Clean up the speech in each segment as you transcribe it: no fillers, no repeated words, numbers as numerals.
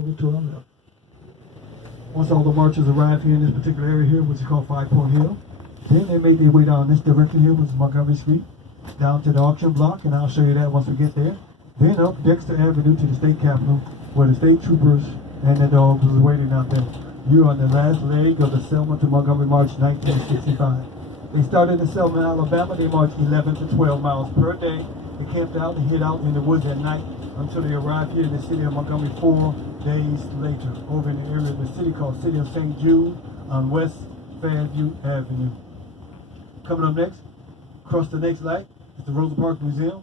over to our left. Once all the marchers arrived here in this particular area here, which is called 5 Point Hill, then they made their way down this direction here, which is Montgomery Street, down to the auction block, and I'll show you that once we get there. Then up Dexter Avenue to the state capitol, where the state troopers and the dogs was waiting out there. You're on the last leg of the Selma to Montgomery March 1965. They started in Selma, Alabama. They marched 11 to 12 miles per day. They camped out and hid out in the woods at night until they arrived here in the city of Montgomery 4 days later, over in the area of the city called City of St. Jude on West Fairview Avenue. Coming up next, across the next light, is the Rosa Parks Museum.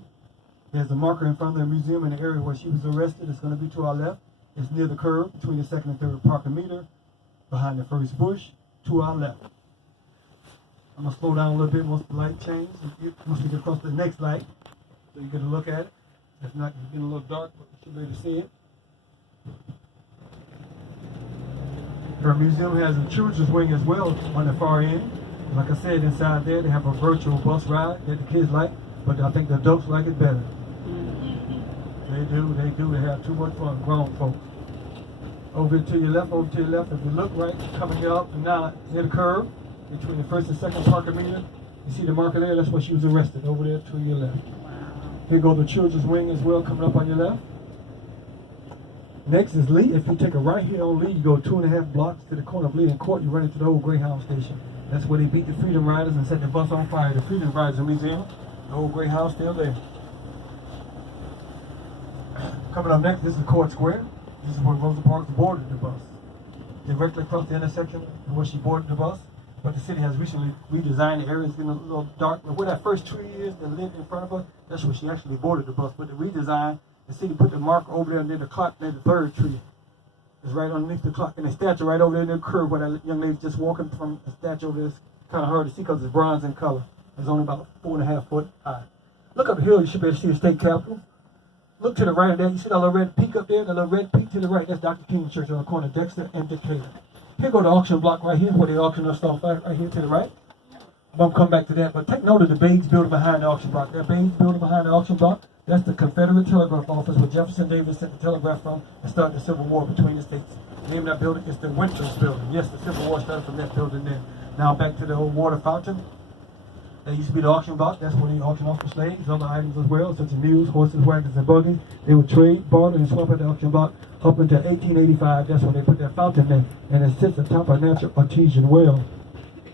There's a marker in front of the museum in the area where she was arrested. It's going to be to our left. It's near the curve between the second and third parking meter, behind the first bush, to our left. I'm going to slow down a little bit once the light changes, once we get across the next light, so you get a look at it. If not, it's getting a little dark, but you should be able to see it. Her museum has a children's wing as well on the far end. Like I said, inside there they have a virtual bus ride that the kids like, but I think the adults like it better. They do. They have too much fun, grown folks. Over to your left, if you look right, coming up and now near the curve, between the first and second parking meter, you see the marker there? That's where she was arrested, over there to your left. Here goes the children's wing as well, coming up on your left. Next is Lee. If you take a right here on Lee, you go 2.5 blocks to the corner of Lee and Court, you run into the old Greyhound station. That's where they beat the Freedom Riders and set the bus on fire. The Freedom Riders Museum, the old Greyhound still there. Coming up next, this is Court Square. This is where Rosa Parks boarded the bus. Directly across the intersection where she boarded the bus. But the city has recently redesigned the area. It's getting a little dark. But where that first tree is that lived in front of us, that's where she actually boarded the bus. But the redesign, the city put the marker over there near the clock, near the third tree. It's right underneath the clock. And the statue right over there near the curb where that young lady's just walking from the statue over there. It's kind of hard to see because it's bronze in color. It's only about 4.5 foot high. Look up the hill, you should be able to see the state capitol. Look to the right of that. You see that little red peak up there? That little red peak to the right. That's Dr. King Church on the corner of Dexter and Decatur. Here go the auction block right here, where they auction us off right here to the right. I'm going to come back to that, but take note of the Bates building behind the auction block. That Bates building behind the auction block, that's the Confederate Telegraph Office where Jefferson Davis sent the telegraph from and started the Civil War between the states. The name of that building is the Winters Building. Yes, the Civil War started from that building there. Now back to the old water fountain. That used to be the auction block. That's where they auction off for slaves, other items as well, such as mules, horses, wagons, and buggies. They would trade, barter, and swap at the auction block up until 1885. That's when they put that fountain there, and it sits atop a natural artesian well.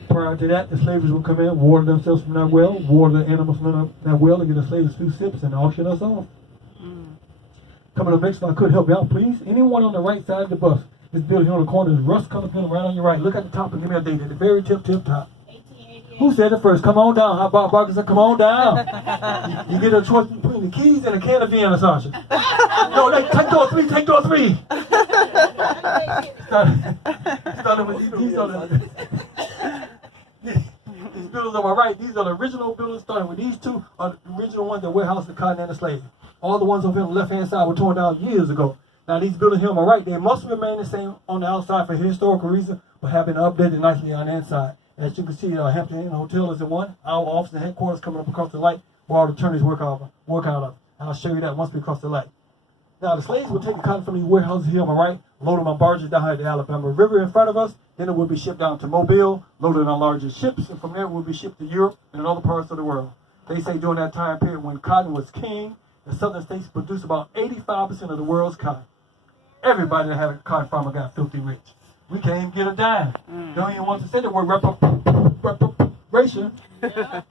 Prior to that, the slavers would come in, water themselves from that well, water the animals from that well, and get the slaves a few sips and auction us off. Coming up next, if I could help you out, please. Anyone on the right side of the bus. This building here on the corner is Rust Color Building right on your right. Look at the top and give me a date at the very tip top. Who said it first? Come on down. How about Barker said, come on down. You get a choice between the keys and a can of Vienna sausage. No, take door 3, take door 3. Starting with these buildings on my right, these are the original buildings, starting with these two are the original ones that warehoused the cotton and the slave. All the ones over here on the left-hand side were torn down years ago. Now these buildings here on my right, they must remain the same on the outside for historical reasons, but have been updated nicely on the inside. As you can see, Hampton Inn Hotel is in one. Our office and headquarters coming up across the light where all the attorneys work out of. I'll show you that once we cross the light. Now, the slaves would take the cotton from these warehouses here on my right, load them on barges down here at the Alabama River in front of us. Then it would be shipped down to Mobile, loaded on larger ships, and from there it would be shipped to Europe and other parts of the world. They say during that time period when cotton was king, the southern states produced about 85% of the world's cotton. Everybody that had a cotton farmer got filthy rich. We can't even get a dime. Don't even want to say the word reparation. Don't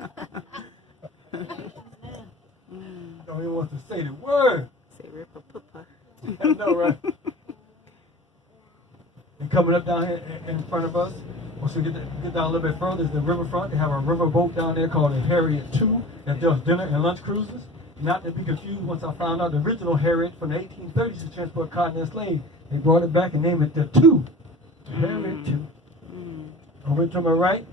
even want to say the word. Say ripapapa. I know, right? And coming up down here in front of us, once we get down a little bit further, is the riverfront. They have a river boat down there called the Harriet II that does dinner and lunch cruises. Not to be confused, once I found out the original Harriet from the 1830s to transport cotton and slaves, they brought it back and named it the II. Harriet II. Over to my right,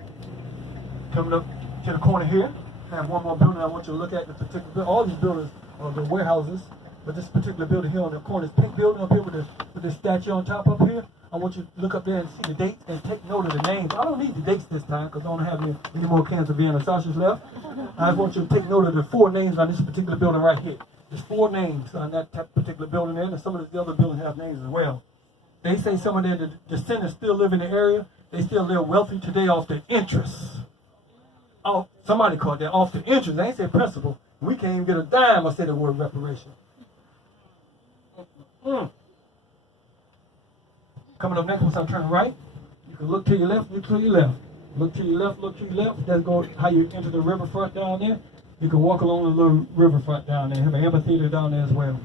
coming up to the corner here, I have one more building I want you to look at. The particular, all these buildings are the warehouses, but this particular building here on the corner, this pink building up here with the statue on top up here, I want you to look up there and see the dates and take note of the names. I don't need the dates this time because I don't have any more cans of Vienna sausage left. I just want you to take note of the 4 names on this particular building right here. There's 4 names on that particular building there, and some of the other buildings have names as well. They say some of their descendants still live in the area. They still live wealthy today off the interest. Oh, somebody called that off the interest. They ain't say principal. We can't even get a dime or say the word reparation. Coming up next, once I turn right, you can look to your left, look to your left. Look to your left, look to your left. That's how you enter the riverfront down there. You can walk along the little riverfront down there. Have an amphitheater down there as well.